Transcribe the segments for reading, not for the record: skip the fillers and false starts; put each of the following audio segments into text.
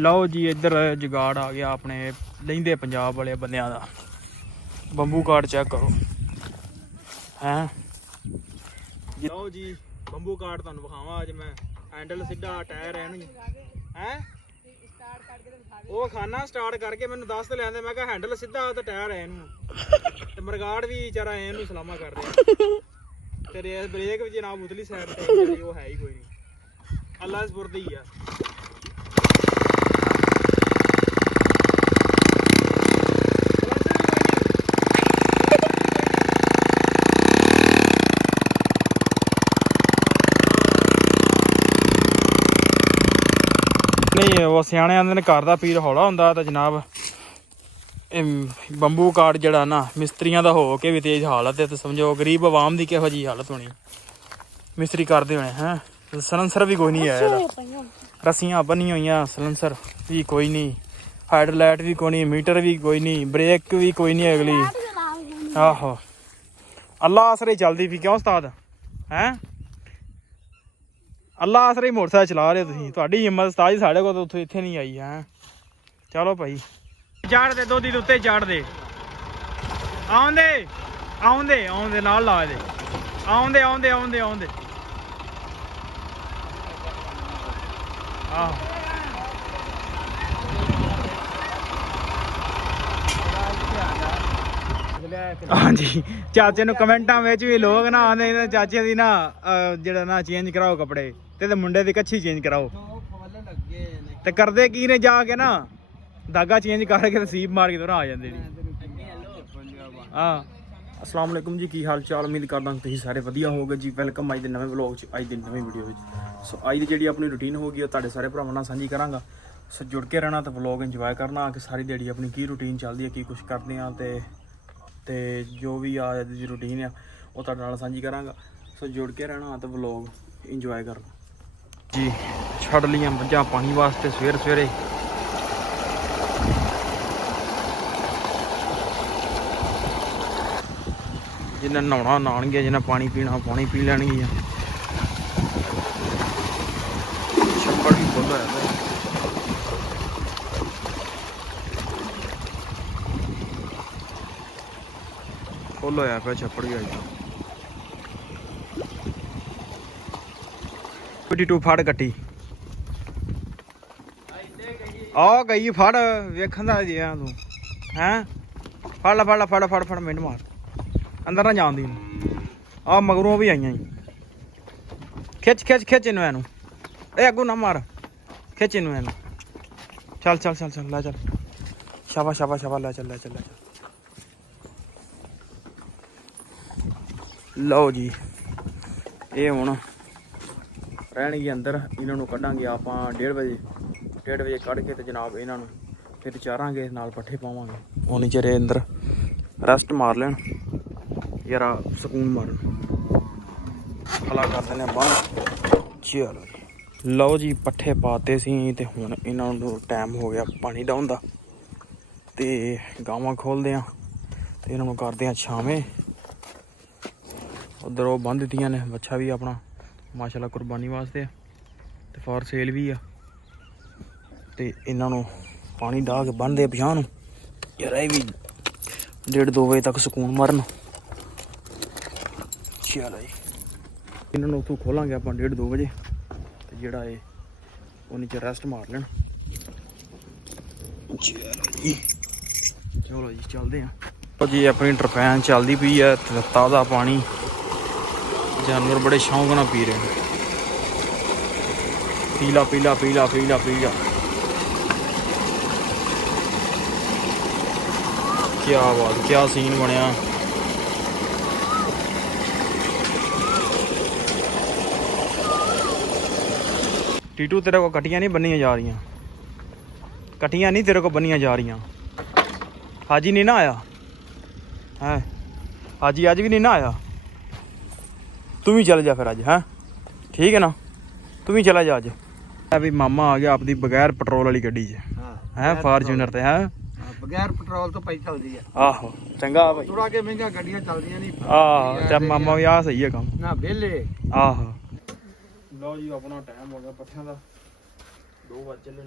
ਲਓ ਜੀ ਇੱਧਰ ਜੁਗਾੜ ਆ ਗਿਆ ਆਪਣੇ ਲਹਿੰਦੇ ਪੰਜਾਬ ਵਾਲੇ ਬੰਦਿਆਂ ਦਾ। ਬੰਬੂ ਕਾਰਡ ਚੈੱਕ ਕਰੋ ਹੈਂ। ਲਓ ਜੀ ਬੰਬੂ ਕਾਰਡ ਤੁਹਾਨੂੰ ਵਿਖਾਵਾਂ ਅੱਜ ਮੈਂ। ਹੈਂਡਲ ਸਿੱਧਾ, ਟਾਇਰ ਇਹਨੂੰ ਹੈ ਉਹ ਖਾਨਾ ਸਟਾਰਟ ਕਰਕੇ ਮੈਨੂੰ ਦੱਸ ਤੇ ਲੈਂਦੇ। ਮੈਂ ਕਿਹਾ ਹੈਂਡਲ ਸਿੱਧਾ ਤੇ ਟਾਇਰ ਹੈ ਇਹਨੂੰ, ਤੇ ਮਰਗਾੜ ਵੀ ਵਿਚਾਰਾ ਇਹਨੂੰ ਸਲਾਮਾ ਕਰ ਰਿਹਾ। ਤੇ ਬ੍ਰੇਕ ਵੀ ਜਨਾਬ ਉਤਲੀ ਸਾਈਡ ਤੇ ਉਹ ਹੈ ਹੀ ਕੋਈ ਨਹੀਂ, ਅੱਲਾ ਇਸ ਪੁਰਦੀ ਹੀ ਆ। ਨਹੀਂ ਉਹ ਸਿਆਣੇ ਆਂਦੇ ਨੇ ਘਰ ਦਾ ਪੀਰ ਹੌਲਾ ਹੁੰਦਾ। ਤਾਂ ਜਨਾਬ ਇਹ ਬੰਬੂ ਕਾਰਡ ਜਿਹੜਾ ਨਾ ਮਿਸਤਰੀਆਂ ਦਾ ਹੋ ਕੇ ਵੀ ਤੇਜ਼ ਹਾਲਤ ਹੈ, ਤੇ ਸਮਝੋ ਗਰੀਬ ਆਵਾਮ ਦੀ ਕਿਹੋ ਜਿਹੀ ਹਾਲਤ ਹੋਣੀ। ਮਿਸਤਰੀ ਕਰਦੇ ਹੋਣੇ ਹੈਂ। ਸਲੰਸਰ ਵੀ ਕੋਈ ਨਹੀਂ ਆਇਆ, ਰੱਸੀਆਂ ਬੰਨੀਆਂ ਹੋਈਆਂ, ਸਲੰਸਰ ਵੀ ਕੋਈ ਨਹੀਂ, ਹਾਈਡਰਲਾਈਟ ਵੀ ਕੋਈ ਨਹੀਂ, ਮੀਟਰ ਵੀ ਕੋਈ ਨਹੀਂ, ਬ੍ਰੇਕ ਵੀ ਕੋਈ ਨਹੀਂ ਅਗਲੀ। ਆਹੋ ਅੱਲਾ ਆਸਰੇ ਚੱਲਦੀ ਵੀ ਕਿਉਂ ਉਸਤਾਦ ਹੈਂ। ਅੱਲਾ ਆਸਰੇ ਮੋਟਰਸਾਈਕਲ ਚਲਾ ਰਹੇ ਤੁਸੀਂ, ਤੁਹਾਡੀ ਹਿੰਮਤ ਉਸਤਾਦ ਜੀ ਸਾਡੇ ਕੋਲ ਤਾਂ ਉੱਥੇ ਇੱਥੇ ਨਹੀਂ ਆਈ ਹੈ। ਚਲੋ ਭਾਈ ਚਾੜ ਦੇ ਦੋਧੀ ਦੇ ਉੱਤੇ ਚਾੜ ਦੇ। ਆਉਂਦੇ ਆਉਂਦੇ ਆਉਂਦੇ ਨਾਲ ਲਾ ਦੇ। ਆਉਂਦੇ ਆਉਂਦੇ ਆਉਂਦੇ ਆਉਂਦੇ ਆਹੋ ਹਾਂਜੀ। ਚਾਚੇ ਨੂੰ ਕਮੈਂਟਾਂ ਵਿੱਚ ਵੀ ਲੋਕ ਨਾ ਆਉਂਦੇ ਚਾਚੇ ਦੀ ਨਾ ਜਿਹੜਾ ਨਾ ਚੇਂਜ ਕਰਾਓ ਕੱਪੜੇ ਤੇ ਮੁੰਡੇ ਦੀ ਕੱਛੀ ਚੇਂਜ ਕਰਾਓ। ਤੇ ਕਰਦੇ ਕੀ ਨੇ ਜਾ ਕੇ ਨਾ ਦਾਗਾ ਚੇਂਜ ਕਰਕੇ ਸੀਪ ਮਾਰ ਕੇ ਆ ਜਾਂਦੇ ਜੀ। ਹਾਂ ਅਸਲਾਮ ਵਾਲੇਕੁਮ ਜੀ, ਕੀ ਹਾਲ ਚਾਲ। ਉਮੀਦ ਕਰਦਾ ਤੁਸੀਂ ਸਾਰੇ ਵਧੀਆ ਹੋਗੇ ਜੀ। ਵੈਲਕਮ ਅੱਜ ਦੇ ਨਵੇਂ ਵਲੋਗ 'ਚ, ਅੱਜ ਦੀ ਨਵੀਂ ਵੀਡੀਓ ਵਿੱਚ। ਸੋ ਅੱਜ ਦੀ ਜਿਹੜੀ ਆਪਣੀ ਰੂਟੀਨ ਹੋਗੀ ਉਹ ਤੁਹਾਡੇ ਸਾਰੇ ਭਰਾਵਾਂ ਨਾਲ ਸਾਂਝੀ ਕਰਾਂਗਾ। ਸੋ ਜੁੜ ਕੇ ਰਹਿਣਾ ਤੇ ਵਲੋਗ ਇੰਜੋਏ ਕਰਨਾ ਕਿ ਸਾਰੀ ਦਿਹਾੜੀ ਆਪਣੀ ਕੀ ਰੂਟੀਨ ਚੱਲਦੀ ਹੈ, ਕੀ ਕੁਛ ਕਰਦੇ ਹਾਂ ਤੇ ਜੋ ਵੀ ਆ ਦੀ ਰੂਟੀਨ ਆ ਉਹ ਤੁਹਾਡੇ ਨਾਲ ਸਾਂਝੀ ਕਰਾਂਗਾ। ਸੋ ਜੁੜ ਕੇ ਰਹਿਣਾ ਤੇ ਵਲੋਗ ਇੰਜੋਏ ਕਰਨਾ ਜੀ। ਛੱਡ ਲਈਆਂ ਮੱਝਾਂ ਪਾਣੀ ਵਾਸਤੇ ਸਵੇਰੇ ਜਿੰਨਾ ਨਹਾਉਣਾ ਨਹਾਉਣਗੇ, ਜਿੰਨਾ ਪਾਣੀ ਪੀਣਾ ਪਾਣੀ ਪੀ ਲੈਣਗੀਆਂ। ਛੱਪੜ ਵੀ ਫੁੱਲ ਹੋਇਆ ਪਿਆ। ਫੁੱਲ ਹੋਇਆ ਪਿਆ ਛੱਪੜ ਵੀ। ਅੱਜ 22 ਫੜ ਕੱਟੀ ਆ ਗਈ ਫੜ ਵੇਖਣ ਦਾ ਜੇ ਆ ਤੂੰ ਹੈਂ। ਫੜ ਲੈ ਫੜ ਲੈ ਫੜ ਫੜ ਫੜ ਮਿੰਟ ਮਾਰ ਅੰਦਰ ਨਾ ਜਾਣ ਦੀ। ਆ ਮਗਰੋਂ ਵੀ ਆਈਆਂ ਜੀ। ਖਿੱਚ ਖਿੱਚ ਖਿੱਚ ਇਹਨੂੰ ਇਹ ਅੱਗੋਂ ਨਾ ਮਾਰ, ਖਿੱਚ ਇਹਨੂੰ। ਚੱਲ ਚੱਲ ਚੱਲ ਚੱਲ ਲੈ ਚੱਲ। ਸ਼ਾਬਾਸ਼ ਸ਼ਾਬਾਸ਼ ਸ਼ਾਬਾਸ਼ ਲੈ ਚੱਲ ਲੈ ਚੱਲ ਲੈ ਚੱਲ। ਲਓ ਜੀ ਇਹ ਹੁਣ ਰਹਿਣਗੇ ਅੰਦਰ। ਇਹਨਾਂ ਨੂੰ ਕੱਢਾਂਗੇ ਆਪਾਂ 1:30 ਵਜੇ ਕੱਢ ਕੇ ਤੇ ਜਨਾਬ ਇਹਨਾਂ ਨੂੰ ਫਿਰ ਚਾਰਾਂਗੇ, ਨਾਲ ਪੱਠੇ ਪਾਵਾਂਗੇ। ਉਨੀ ਚਿਰ ਅੰਦਰ ਰੈਸਟ ਮਾਰ ਲੈਣ ਯਾਰਾ, ਸਕੂਨ ਮਾਰਨ। ਹਲਾ ਕਰ ਦਿੰਦੇ ਬਾਹਰ। ਚਲੋ ਲਓ ਜੀ ਪੱਠੇ ਪਾਤੇ ਸੀ ਤੇ ਹੁਣ ਇਹਨਾਂ ਨੂੰ ਟਾਈਮ ਹੋ ਗਿਆ ਪਾਣੀ ਡਾਉਣ ਦਾ, ਤੇ ਗਾਵਾਂ ਖੋਲਦੇ ਆ ਤੇ ਇਹਨਾਂ ਨੂੰ ਕਰਦੇ ਆ ਛਾਵੇਂ। ਉਧਰ ਉਹ ਬੰਨ ਦਿੱਤੀਆਂ ਨੇ ਬੱਚਾ ਵੀ ਆਪਣਾ ਮਾਸ਼ਾਅੱਲਾ ਕੁਰਬਾਨੀ ਵਾਸਤੇ ਤੇ ਫਾਰ ਸੇਲ ਵੀ ਆ। ਤੇ ਇਹਨਾਂ ਨੂੰ ਪਾਣੀ ਡਾਹ ਕੇ ਬੰਨਦੇ ਪਿਛਾਂਹ ਨੂੰ ਯਾਰ, ਇਹ ਵੀ 1:30-2 ਵਜੇ ਤੱਕ ਸਕੂਨ ਮਾਰਨ। ਚਲੋ ਜੀ ਇਹਨਾਂ ਨੂੰ ਉੱਥੋਂ ਖੋਲਾਂਗੇ ਆਪਾਂ 1:30-2 ਵਜੇ, ਤੇ ਜਿਹੜਾ ਇਹ ਉਹ ਨੀਚੇ ਰੈਸਟ ਮਾਰ ਲੈਣ। ਚਲੋ ਜੀ ਚੱਲਦੇ ਆ ਜੀ। ਆਪਣੀ ਟਰਪੈਨ ਚੱਲਦੀ ਪਈ ਆ, ਤਾਜ਼ਾ ਪਾਣੀ ਜਾਨਵਰ ਬੜੇ ਸ਼ੌਂਕ ਨਾਲ ਪੀ ਰਹੇ ਨੇ। ਪੀਲਾ ਪੀਲਾ ਪੀਲਾ ਪੀਲਾ ਪੀਲਾ। ਕਿਆ ਬਾਤ, ਕਿਆ ਸੀਨ ਬਣਿਆ। ਟੀਟੂ ਤੇਰੇ ਕੋਲ ਕਟੀਆਂ ਨਹੀਂ ਬੰਨੀਆਂ ਜਾ ਰਹੀਆਂ, ਕਟੀਆਂ ਨਹੀਂ ਤੇਰੇ ਕੋਲ ਬੰਨੀਆਂ ਜਾ ਰਹੀਆਂ। ਹਾਜੀ ਨਹੀਂ ਨਾ ਆਇਆ ਹੈ, ਹਾਜੀ ਅੱਜ ਵੀ ਨਹੀਂ ਨਾ ਆਇਆ। ਤੂੰ ਵੀ ਚਲੇ ਜਾ ਫਿਰ ਅੱਜ ਹੈਂ, ਠੀਕ ਹੈ ਨਾ। ਤੂੰ ਵੀ ਚਲਾ ਜਾ ਅੱਜ। ਵੀ ਮਾਮਾ ਆ ਗਿਆ ਆਪਦੀ ਬਗੈਰ ਪੈਟਰੋਲ ਵਾਲੀ ਗੱਡੀ 'ਚ ਹੈ, ਫਾਰਚੂਨਰ ਤੇ ਹੈ। ਬਗੈਰ ਪੈਟਰੋਲ ਤੋਂ ਪਈ ਚੱਲਦੀ ਆ। ਆਹੋ ਚੰਗਾ ਭਾਈ, ਥੋੜਾ ਕੇ ਮਹਿੰਗਾ ਗੱਡੀਆਂ ਚੱਲਦੀਆਂ ਨਹੀਂ। ਆਹ ਤੇ ਮਾਮਾ ਵੀ ਆ ਸਹੀ ਹੈ ਕੰਮ ਨਾ ਵਿਹਲੇ। ਆਹੋ ਲਓ ਜੀ ਆਪਣਾ ਟਾਈਮ ਹੋ ਗਿਆ ਪੱਠਿਆਂ ਦਾ, 2 ਵੱਜ ਚੱਲੇ।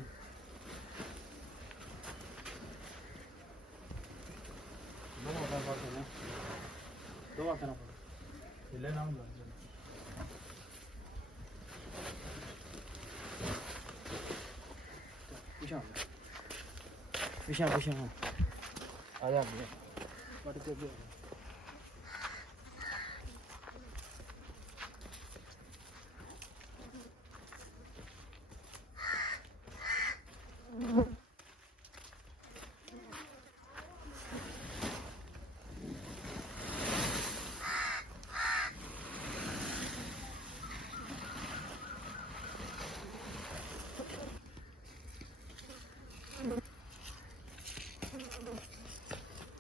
ਹੱਥ ਨਾਲ ਫੜ ਹਿੱਲੇ ਨਾ ਹੁੰਦਾ ਪਿਛਾ ਆ ਜਾ ਵੱਟ ਕੇ ਅੱਗੇ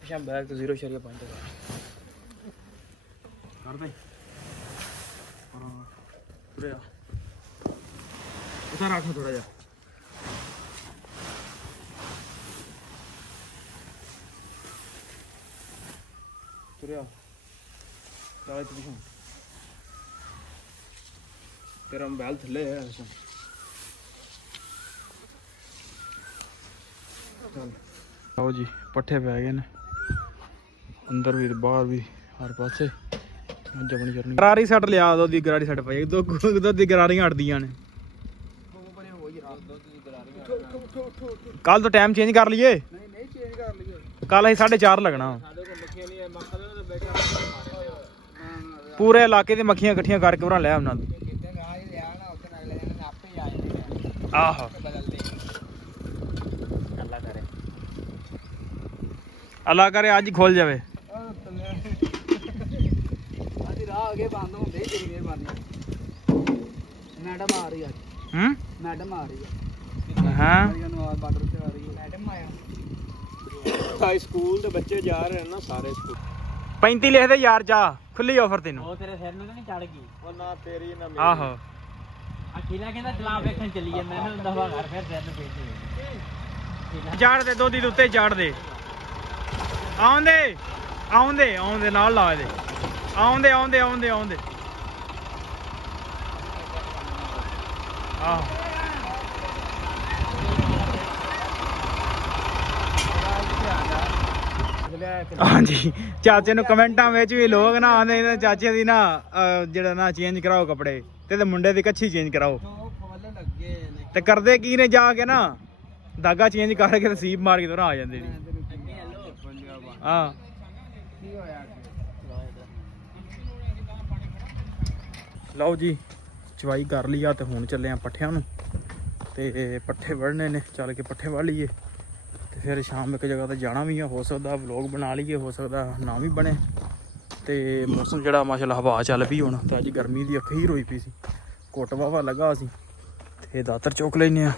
ਸ਼ਾਮ ਬੈਗ ਤੋਂ 0.5 ਕਰ ਦੇ ਤੁਰਿਆ ਉਤਾਰ ਰੱਖ ਥੋੜਾ ਜਿਹਾ ਤੁਰਿਆ ਤਾਲੇ ਤੇ ਪਿਛੋਂ ਤੇਰਾ ਮੋਬਾਈਲ ਥੱਲੇ ਹੈ ਅੱਛਾ ਚੱਲ ਆਓ ਜੀ ਪੱਠੇ ਪੈ ਗਏ ਨੇ ਅੰਦਰ ਵੀ ਬਾਹਰ ਵੀ ਹਰ ਪਾਸੇ ਜਮਣੀ ਚਰਨੀ ਗਰਾਰੀ ਸੱਟ ਲਿਆ ਦੋ ਦੀ ਗਰਾਰੀ ਸੱਟ ਪਈ ਦੋ ਦੀ ਗਰਾਰੀਆਂ ਹਟਦੀਆਂ ਨੇ ਕੱਲ ਤੋਂ ਟਾਈਮ ਚੇਂਜ ਕਰ ਲਈਏ ਨਹੀਂ ਚੇਂਜ ਕਰ ਲਈਏ ਕੱਲ ਅਸੀਂ 4:30 ਲੱਗਣਾ ਪੂਰੇ ਇਲਾਕੇ ਦੀ ਮੱਖੀਆਂ ਇਕੱਠੀਆਂ ਕਰਕੇ ਭਰਾ ਲਿਆ ਉਹਨਾਂ ਨੂੰ ਆਹੋ ਅੱਲਾ ਕਰੇ ਅੱਜ ਹੀ ਖੁੱਲ ਜਾਵੇ ਰਾਹ ਅੱਗੇ ਬੰਦ ਹੁੰਦੇ ਹੀ ਤੇਰੀ ਮਿਹਰਬਾਨੀ ਮੈਡਮ ਆ ਰਹੀ ਅੱਜ ਮੈਡਮ ਆ ਰਹੀ ਹੈ ਹਾਂ ਬਾਰਡਰ ਤੇ ਆ ਰਹੀ ਹੈ ਮੈਡਮ ਆਇਆ ਸਕੂਲ ਦੇ ਬੱਚੇ ਜਾ ਰਹੇ ਨਾ ਸਾਰੇ ਸਕੂਲ 35 ਲਿਖਦੇ ਯਾਰ ਜਾ ਖੁੱਲੀ ਆਫਰ ਤੈਨੂੰ ਉਹ ਤੇਰੇ ਸਿਰ ਨੂੰ ਤਾਂ ਨਹੀਂ ਚੜ ਗਈ ਉਹ ਨਾ ਤੇਰੀ ਨਾ ਆਹੋ ਅਖੀਲਾ ਕਹਿੰਦਾ ਚਲਾਵ ਵੇਖਣ ਚੱਲੀਏ ਮੈਂ ਨਾ ਦਫਾ ਘਰ ਫਿਰ ਸਿਰ ਨੂੰ ਭੇਜ ਚਾੜ ਦੇ ਦੋਦੀ ਦੇ ਉੱਤੇ ਚਾੜ ਦੇ ਆਉਂਦੇ ਨਾਲ ਲਾ ਦੇ ਆਉਂਦੇ ਆਹ ਹਾਂਜੀ ਚਾਚੇ ਨੂੰ ਕਮੈਂਟਾਂ ਵਿੱਚ ਵੀ ਲੋਕ ਨਾ ਆਉਂਦੇ ਇਹਨਾਂ ਚਾਚੇ ਦੀ ਨਾ ਜਿਹੜਾ ਨਾ ਚੇਂਜ ਕਰਾਓ ਕੱਪੜੇ ਤੇ ਮੁੰਡੇ ਦੀ ਕੱਛੀ ਚੇਂਜ ਕਰਾਓ ਲੱਗੇ ਨੇ ਤੇ ਕਰਦੇ ਕੀ ਨੇ ਜਾ ਕੇ ਨਾ ਦਾਗਾ ਚੇਂਜ ਕਰਕੇ ਤੇ ਸੀਪ ਮਾਰ ਕੇ ਤੁਰਾਂ ਆ ਜਾਂਦੇ ਨੇ ਹਾਂ ਕੀ ਹੋਇਆ ਲਓ ਜੀ ਚਵਾਈ ਕਰ ਲਈ ਆ ਤੇ ਹੁਣ ਚੱਲੇ ਆ ਪੱਠਿਆਂ ਨੂੰ ਤੇ ਪੱਠੇ ਵੜਨੇ ਨੇ ਚੱਲ ਕੇ ਪੱਠੇ ਵੜ ਲਈਏ ਤੇ ਫਿਰ ਸ਼ਾਮ ਇੱਕ ਜਗ੍ਹਾ ਤੇ ਜਾਣਾ ਵੀ ਆ ਹੋ ਸਕਦਾ ਵਲੌਗ ਬਣਾ ਲਈਏ ਹੋ ਸਕਦਾ ਨਾ ਵੀ ਬਣੇ ਤੇ ਮੌਸਮ ਜਿਹੜਾ ਮਾਸ਼ਾਅੱਲਾ ਹਵਾ ਚੱਲ ਪਈ ਹੁਣ ਤੇ ਅੱਜ ਗਰਮੀ ਦੀ ਅਖੀਰ ਹੋਈ ਪਈ ਸੀ ਘੁੱਟ ਵਾਵਾ ਲੱਗਾ ਸੀ ਤੇ ਦਾਤਰ ਚੁੱਕ ਲੈਨੇ ਆ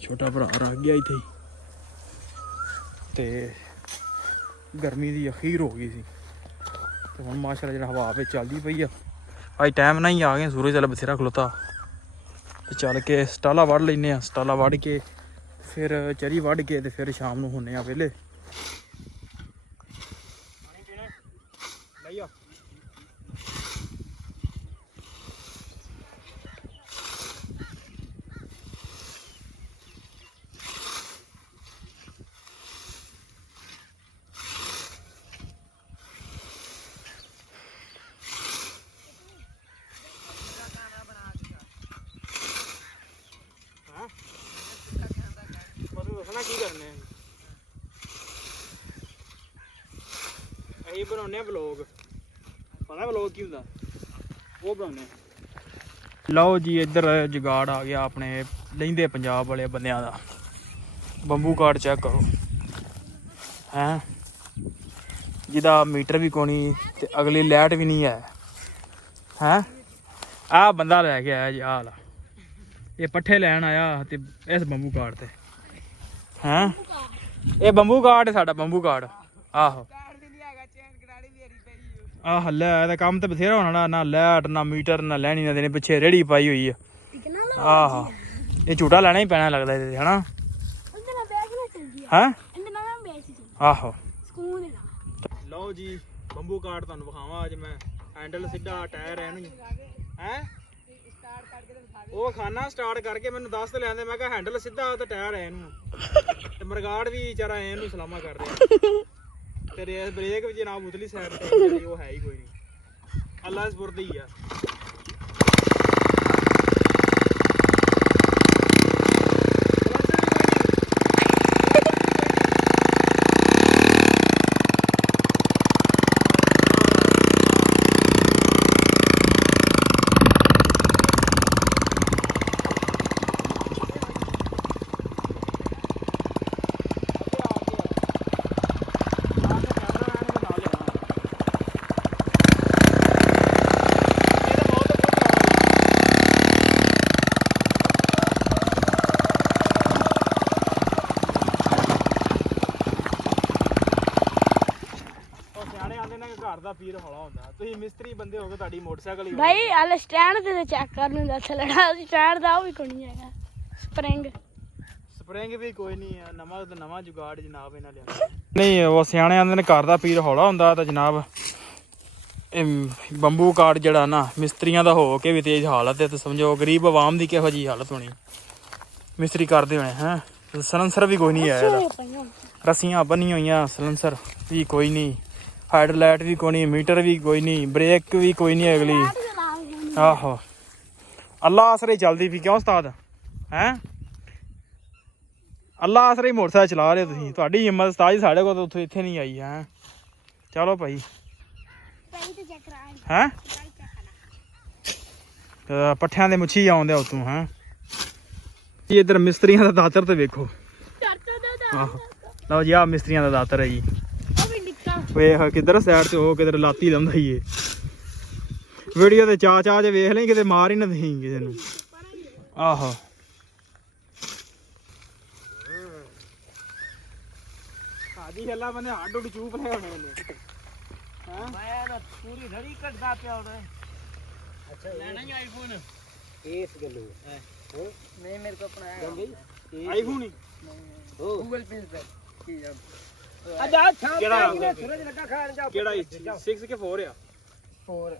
ਛੋਟਾ ਭਰਾ ਰੱਖ ਗਿਆ ਇੱਥੇ ਤੇ ਗਰਮੀ ਦੀ ਅਖੀਰ ਹੋ ਗਈ ਸੀ ਤੇ ਹੁਣ ਮਾਸ਼ਾਅੱਲਾ ਜਿਹੜਾ ਹਵਾ ਵਿੱਚ ਚੱਲਦੀ ਪਈ ਆ ਅੱਜ ਟਾਈਮ ਨਾਲ ਹੀ ਆ ਗਏ ਸੂਰਜ ਚੱਲ ਬਥੇਰਾ ਖਲੋਤਾ ਤੇ ਚੱਲ ਕੇ ਸਟਾਲਾ ਵੜ ਲੈਨੇ ਆ ਸਟਾਲਾ ਵੜ ਕੇ ਫਿਰ ਚਰੀ ਵੜ ਕੇ ਤੇ ਫਿਰ ਸ਼ਾਮ ਨੂੰ ਹੁੰਨੇ ਆ ਵਿਹਲੇ ਦੱਸਣਾ ਕੀ ਕਰਨੇ ਅਸੀਂ ਬਣਾਉਂਦੇ ਆ ਵਲੌਗ ਪਤਾ ਵਲੌਗ ਕੀ ਹੁੰਦਾ ਉਹ ਬਣਾਉਂਦੇ ਲਓ ਜੀ ਇੱਧਰ ਜੁਗਾੜ ਆ ਗਿਆ ਆਪਣੇ ਲੈਂਦੇ ਪੰਜਾਬ ਵਾਲੇ ਬੰਦਿਆਂ ਦਾ ਬੰਬੂ ਕਾਰਡ ਚੈੱਕ ਕਰੋ ਹੈਂ ਜਿਹਦਾ ਮੀਟਰ ਵੀ ਕੋਣੀ ਤੇ ਅਗਲੀ ਲਾਈਟ ਵੀ ਨਹੀਂ ਹੈ ਹੈਂ ਆਹ ਬੰਦਾ ਲੈ ਕੇ ਆਇਆ ਜੀ ਆਹ ਵਾਲਾ ਇਹ ਪੱਠੇ ਲੈਣ ਆਇਆ ਤੇ ਇਸ ਬੰਬੂ ਕਾਰਡ ਤੇ ਹੈਂ ਇਹ ਬੰਬੂ ਕਾਰਡ ਹੈ ਸਾਡਾ ਬੰਬੂ ਕਾਰਡ ਆਹੋ ਆਹ ਲੈ ਇਹਦਾ ਕੰਮ ਤੇ ਬਥੇਰਾ ਹੋਣਾ ਨਾ ਲਾਈਟ ਨਾ ਮੀਟਰ ਨਾ ਲੈਣੀ ਨਾ ਦੇਣੀ ਪਿੱਛੇ ਰੇੜੀ ਪਾਈ ਹੋਈ ਆ ਆਹ ਇਹ ਝੂਟਾ ਲੈਣਾ ਹੀ ਪੈਣਾ ਲੱਗਦਾ ਇਹਦੇ ਹਨਾ ਹੈਂ ਆਹੋ ਲਓ ਜੀ ਬੰਬੂ ਕਾਰਡ ਤੁਹਾਨੂੰ ਵਿਖਾਵਾਂ ਅੱਜ ਮੈਂ ਹੈਂਡਲ ਸਿੱਧਾ ਟਾਇਰ ਇਹਨੂੰ ਹੈਂ ਉਹ ਖਾਨਾ ਸਟਾਰਟ ਕਰਕੇ ਮੈਨੂੰ ਦੱਸ ਤੇ ਲੈਂਦੇ ਮੈਂ ਕਿਹਾ ਹੈਂਡਲ ਸਿੱਧਾ ਤੇ ਟਾਇਰ ਹੈ ਇਹਨੂੰ ਤੇ ਮਰਗਾੜ ਵੀ ਵਿਚਾਰਾ ਇਹਨੂੰ ਸਲਾਮਾ ਕਰ ਰਿਹਾ ਤੇਰੇ ਬ੍ਰੇਕ ਵੀ ਜਨਾਬ ਉਤਲੀ ਸਾਈਡ ਤੇ ਜਿਹੜੀ ਉਹ ਹੈ ਹੀ ਕੋਈ ਨਹੀਂ। ਅੱਲਾ ਇਸ ਬੁਰਦੀ ਆ। ਘਰ ਦਾ ਪੀਰ ਹੌਲਾ ਹੁੰਦਾ। ਤੁਸੀਂ ਮਿਸਤਰੀ ਬੰਦੇ ਹੋਗੇ, ਤੁਹਾਡੀ ਮੋਟਰਸਾਈਕਲ ਹੀ ਭਾਈ ਹਾਲੇ ਸਟੈਂਡ ਤੇ ਚੈੱਕ ਕਰ ਲੈਂਦਾ ਥਲੜਾ ਸਟੈਂਡ ਦਾ ਉਹ ਵੀ ਕੋਈ ਨਹੀਂ ਹੈਗਾ। ਸਪਰਿੰਗ ਵੀ ਕੋਈ ਨਹੀਂ ਹੈ, ਨਵਾਂ ਤੇ ਨਵਾਂ ਜੁਗਾੜ ਜਨਾਬ ਇਹਨਾਂ ਲਿਆ। ਨਹੀਂ ਉਹ ਸਿਆਣੇ ਆਂਦੇ ਨੇ ਘਰ ਦਾ ਪੀਰ ਹੌਲਾ ਹੁੰਦਾ ਤਾਂ ਜਨਾਬ ਇਹ ਬੰਬੂ ਕਾਰਡ ਜਿਹੜਾ ਨਾ ਮਿਸਤਰੀਆਂ ਦਾ ਹੋ ਕੇ ਵੀ ਤੇਜ਼ ਹਾਲਤ ਹੈ ਤੇ ਸਮਝੋ ਗਰੀਬ ਆਵਾਮ ਦੀ ਕਿਹੋ ਜਿਹੀ ਹਾਲਤ ਹੋਣੀ ਮਿਸਤਰੀ ਕਰਦੇ ਹੋਣੇ ਹੈ। ਸਲੈਂਸਰ ਵੀ ਕੋਈ ਨਹੀਂ ਆਇਆ ਇਹਦਾ, ਰੱਸੀਆਂ ਬੰਨੀਆਂ ਹੋਈਆਂ, ਸਲੈਂਸਰ ਵੀ ਕੋਈ ਨਹੀਂ, ਹਾਈਡਰਲਾਈਟ ਵੀ ਕੋਈ ਨਹੀਂ, ਮੀਟਰ ਵੀ ਕੋਈ ਨਹੀਂ, ਬ੍ਰੇਕ ਵੀ ਕੋਈ ਨਹੀਂ ਅਗਲੀ। ਆਹੋ ਅੱਲਾ ਆਸਰੇ ਚੱਲਦੀ ਵੀ ਕਿਉਂ ਉਸਤਾਦ ਹੈ? ਅੱਲਾ ਆਸਰੇ ਹੀ ਮੋਟਰਸਾਈਕਲ ਚਲਾ ਰਹੇ ਹੋ ਤੁਸੀਂ, ਤੁਹਾਡੀ ਹਿੰਮਤ ਉਸਤਾਦ ਜੀ ਸਾਡੇ ਕੋਲ ਤਾਂ ਉੱਥੇ ਇੱਥੇ ਨਹੀਂ ਆਈ ਹੈ। ਚਲੋ ਭਾਈ ਹੈ ਪੱਠਿਆਂ ਦੇ ਮੁੱਛੀ ਆਉਂਦੇ ਉਤੋਂ ਹੈ। ਇੱਧਰ ਮਿਸਤਰੀਆਂ ਦਾ ਦਾਤਰ ਤੇ ਵੇਖੋ। ਆਹੋ ਲਓ ਜੀ ਆਹ ਮਿਸਤਰੀਆਂ ਦਾ ਦਾਤਰ ਹੈ ਜੀ। ਵੇਖ ਕਿੱਧਰ ਸਾਈਡ ਤੇ ਉਹ ਕਿਧਰ ਲਾਤੀ ਲਾਉਂਦਾ ਹੀ ਏ। ਵੀਡੀਓ ਤੇ ਚਾ ਚ ਵੇਖ ਲਈ ਕਿਤੇ ਮਾਰ ਹੀ ਨਾ ਦੇਈਂ ਕਿਸੇ ਨੂੰ। ਆਹੋ ਸਾਡੀ ਗੱਲਾਂ ਬੰਦੇ ਹੱਡ ਉੱਡ ਚੂਪ ਲੈ ਹੋਣੇ ਨੇ। ਮੈਂ ਨਾ ਪੂਰੀ ਧੜੀ ਕੱਢਦਾ ਪਿਆ ਉਹਦੇ। ਅੱਛਾ ਲੈਣਾ ਹੀ ਆਈਫੋਨ ਇਸ ਗੱਲੋਂ ਨਹੀਂ ਮੇਰੇ ਕੋ ਆਪਣਾ ਹੈ ਆਈਫੋਨ ਹੀ ਗੂਗਲ ਪੇ ਤੇ ਕੀ ਆ ਅਜਾ ਛਾਪ ਕਿਹੜਾ? ਕਿਨੇ ਸੂਰਜ ਲੱਗਾ ਖਾਣ ਜਾ ਕਿਹੜਾ 6 ਕੇ 4 ਆ? 4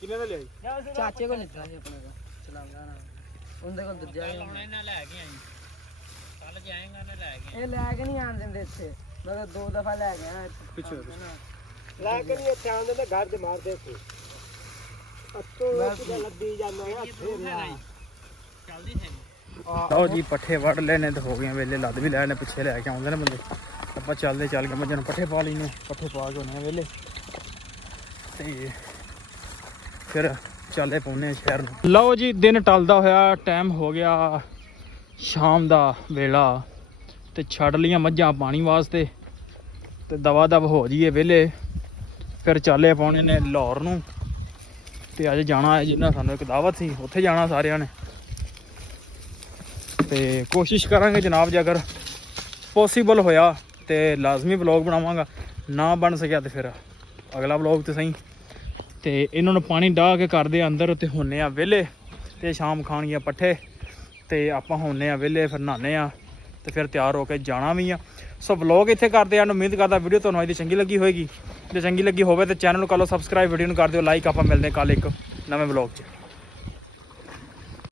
ਕਿੰਨੇ ਦਾ ਲਿਆ? ਚਾਚੇ ਕੋਲ ਲਿੱਤਾ ਸੀ ਆਪਣੇ ਦਾ ਚਲਾਉਂਦਾ ਨਾ ਉਹਦੇ ਕੋਲ ਦੂਜਾ ਲਾਉਣਾ ਇਹਨਾਂ ਲੈ ਕੇ ਆਈ ਕੱਲ ਜਾਏਗਾ ਨਾ ਲੈ ਕੇ ਇਹ ਲੈ ਕੇ ਨਹੀਂ ਆਣ ਦਿੰਦੇ ਇੱਥੇ ਮੈਂ 2 ਦਫਾ ਲੈ ਗਿਆ ਪਿੱਛੇ ਲੈ ਕੇ ਨਹੀਂ ਇੱਥੇ ਆਉਂਦੇ ਤੇ ਘਰ ਦੇ ਮਾਰਦੇ ਸੀ ਅੱਤੋਂ ਕਿਹਦਾ ਲੱਦੀ ਜਾਂਦਾ ਹੈ ਚੱਲਦੀ ਹੈ ਲਓ ਜੀ ਪੱਠੇ ਵੜ ਲੈਣੇ ਤੇ ਹੋ ਗਏ ਵੇਲੇ, ਲੱਦ ਵੀ ਲੈਣੇ, ਪਿੱਛੇ ਲੈ ਕੇ ਆਉਂਦੇ ਨੇ ਬੰਦੇ। ਆਪਾਂ ਚੱਲ ਕੇ ਮੱਝਾਂ ਨੂੰ ਪੱਠੇ ਪਾ ਲੈਣੇ, ਪੱਠੇ ਪਾ ਕੇ ਹੋਣੇ ਵੇਲੇ ਤੇ ਫਿਰ ਚੱਲੇ ਪਹੁੰਚੇ ਸ਼ਹਿਰ ਨੂੰ। ਲਓ ਜੀ ਦਿਨ ਟਲਦਾ ਹੋਇਆ, ਟਾਈਮ ਹੋ ਗਿਆ ਸ਼ਾਮ ਦਾ ਵੇਲਾ ਤੇ ਛੱਡ ਲੀਆਂ ਮੱਝਾਂ ਪਾਣੀ ਵਾਸਤੇ ਤੇ ਦਵਾ ਦਵ ਹੋ ਜਾਈਏ ਵੇਲੇ। ਫਿਰ ਚੱਲੇ ਪਾਉਣੇ ਨੇ ਲਾਹੌਰ ਨੂੰ ਤੇ ਅੱਜ ਜਾਣਾ ਹੈ ਜਿਹਨਾਂ ਸਾਨੂੰ ਇੱਕ ਦਾਵਤ ਸੀ, ਉੱਥੇ ਜਾਣਾ ਸਾਰਿਆਂ ਨੇ। ਤੇ ਕੋਸ਼ਿਸ਼ ਕਰਾਂਗੇ ਜਨਾਬ ਜੇ ਅਗਰ ਪੋਸੀਬਲ ਹੋਇਆ ਤੇ ਲਾਜ਼ਮੀ ਵਲੌਗ ਬਣਾਵਾਂਗਾ, ਨਾ ਬਣ ਸਕਿਆ ਤੇ ਫਿਰ ਅਗਲਾ ਵਲੌਗ ਤੇ ਸਹੀ। ਤੇ ਇਹਨਾਂ ਨੂੰ ਪਾਣੀ ਡਾਹ ਕੇ ਕਰਦੇ ਅੰਦਰ ਤੇ ਹੁੰਨੇ ਆ ਵਿਹਲੇ ਤੇ ਸ਼ਾਮ ਖਾਣੀਆਂ ਪੱਠੇ ਤੇ ਆਪਾਂ ਹੁੰਨੇ ਆ ਵਿਹਲੇ, ਫਿਰ ਨਹਾਉਂਦੇ ਆ ਤੇ ਫਿਰ ਤਿਆਰ ਹੋ ਕੇ ਜਾਣਾ ਵੀ ਆ। ਸੋ ਵਲੌਗ ਇੱਥੇ ਕਰਦੇ ਆ। ਉਮੀਦ ਕਰਦਾ ਵੀਡੀਓ ਤੁਹਾਨੂੰ ਅੱਜ ਦੀ ਚੰਗੀ ਲੱਗੀ ਹੋਏਗੀ। ਜੇ ਚੰਗੀ ਲੱਗੀ ਹੋਵੇ ਤਾਂ ਚੈਨਲ ਨੂੰ ਕਰ ਲਓ ਸਬਸਕ੍ਰਾਈਬ, ਵੀਡੀਓ ਨੂੰ ਕਰ ਦਿਓ ਲਾਈਕ। ਆਪਾਂ ਮਿਲਦੇ ਕੱਲ ਇੱਕ ਨਵੇਂ ਵਲੌਗ 'ਚ।